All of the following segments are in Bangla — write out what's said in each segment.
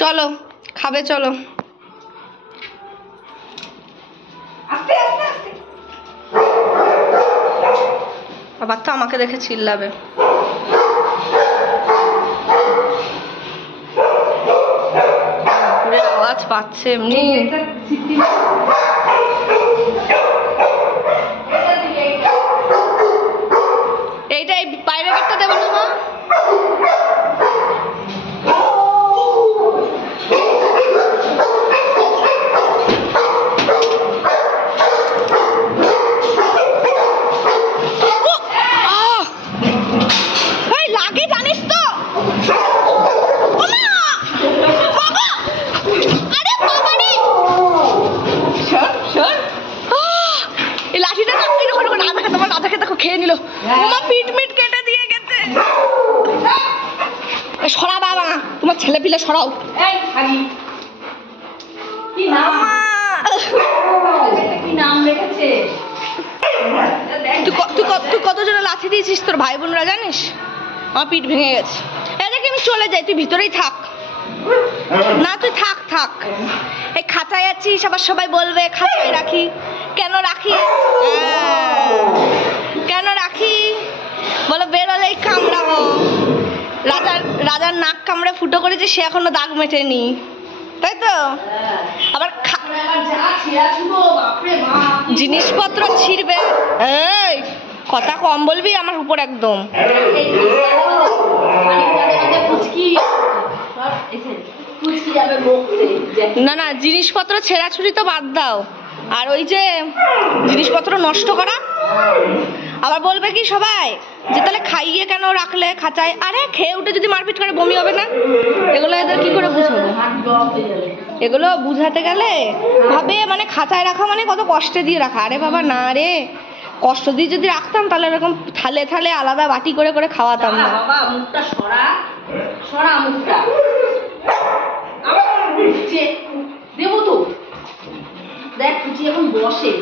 চলো খাবে, চলো। আবার তো আমাকে দেখে চিল্লাবে। আওয়াজ পাচ্ছে এমনি। এইটা এই বাইরে গেটটা দেবো না মা? লাগে জানিস তো। লাঠিটা রাধাকে দেখো খেয়ে নিল। তোমার পিট মিট কেটে দিয়ে গেছে। সরা বাবা, তোমার ছেলে পিলে সরাও। তুই কতজনে লাথি দিয়েছিস তোর ভাই বোনরা জানিস? আমার পিঠ ভেঙে গেছে। এদিকে আমি চলে যাই, তুই ভিতরেই থাক না, তুই থাক থাক। এই খাঁচায় আছিস, আবার সবাই বলবে খাঁচায় রাখি। কেন রাখি? কেন রাখি বলো? বেরোলেই কামড়াবো। রাজার নাক কামড়ে ফুটো করেছে, সে এখনো দাগ মেটেনি, তাই তো? আবার জিনিসপত্র ছিঁড়বে। এই কথা কম বলবি আমার উপর একদম। না না, জিনিসপত্র ছেঁড়াছুড়ি তো বাদ দাও, আর ওই যে জিনিসপত্র নষ্ট করা। আবার বলবে কি সবাই যে তাহলে খাইয়ে কেন রাখলে খাঁচায়? আরে খেয়ে উঠে যদি মারপিট করে বমি হবে না? এগুলো এদের কি করে বুঝাবো? এগুলো বুঝাতে গেলে ভাবে মানে খাঁচায় রাখা মানে কত কষ্টে দিয়ে রাখা। আরে বাবা না রে, কষ্ট দিয়ে যদি রাখতাম তাহলে এরকম থালে থালে আলাদা বাটি করে করে খাওয়াতাম না। বাবা মুখটা সরা সরা, মুখটা দেবো তো। দেখ কুচি এখন বসে,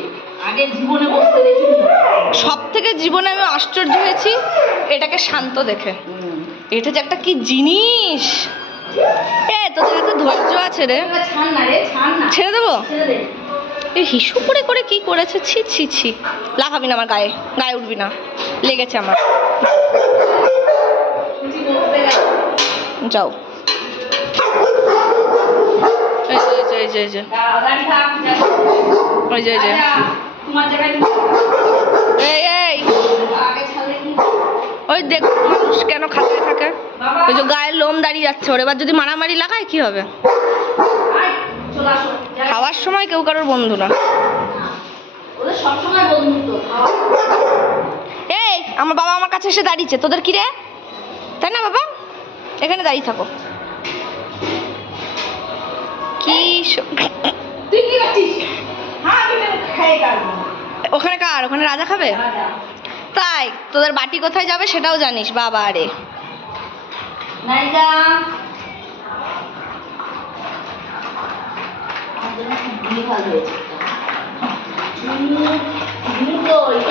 আগে জীবনে বসতে দেখিনি। সব থেকে জীবনে আমি আশ্চর্য হয়েছি এটাকে শান্ত দেখে। এটা যে একটা কি জিনিস! তোদের এত ধৈর্য আছে রে। ছেড়ে দেবো? এই হিসু করে করে কি করেছে! ছি ছি ছি। লাফাবি না আমার গায়ে, গায়ে উঠবি না, লেগেছে আমার। যাও। ওই দেখ মানুষ কেন খাতায় থাকে, ওই যে গায়ের লোম দাঁড়িয়ে যাচ্ছে ওর। এবার যদি মারামারি লাগায় কি হবে? খাওয়ার সময় কেউ কারোর বন্ধু না। এই আমার বাবা আমার কাছে এসে দাঁড়িয়েছে, তোদের কি রে? তাই না বাবা? এখানে দাঁড়িয়ে থাকো। কি ওখানে কার? ওখানে রাজা খাবে। তাই তোদের বাটি কোথায় যাবে সেটাও জানিস? বাবা রে,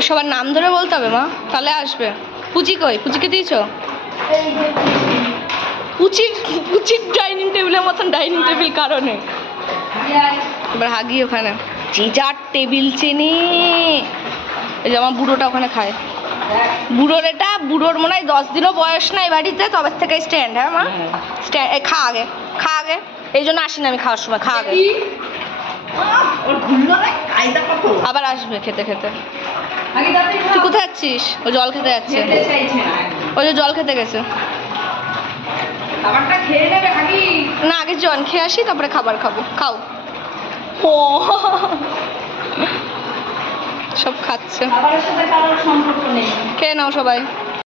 সবার নাম ধরে বলতে হবে মা, তাহলে আসবে। পুচি কই? পুচিকে দিয়েছ? পুচির ডাইনিং টেবিলের মতন ডাইনিং টেবিল কারণে। এবার হাগি ওখানে যে যার টেবিল চেনে। এই যে আমার বুড়োটা ওখানে খায়। বুড়োর এটা, বুড়োর মনে হয় 10 দিনও বয়স নাই বাড়িতে, তবে থেকে স্ট্যান্ড। হ্যাঁ মা স্ট্যান্ড। খা আগে, খা আগে। এই জন্য আসি না আমি খাওয়ার সময়। খা আগে, আবার আসবে খেতে খেতে। তুই কোথায় যাচ্ছিস? ও জল খেতে যাচ্ছে। ওই যে জল খেতে গেছে। না আগে জল খেয়ে আসি, তারপরে খাবার খাবো। খাও। ও সব খাচ্ছে। খেয়ে নাও সবাই।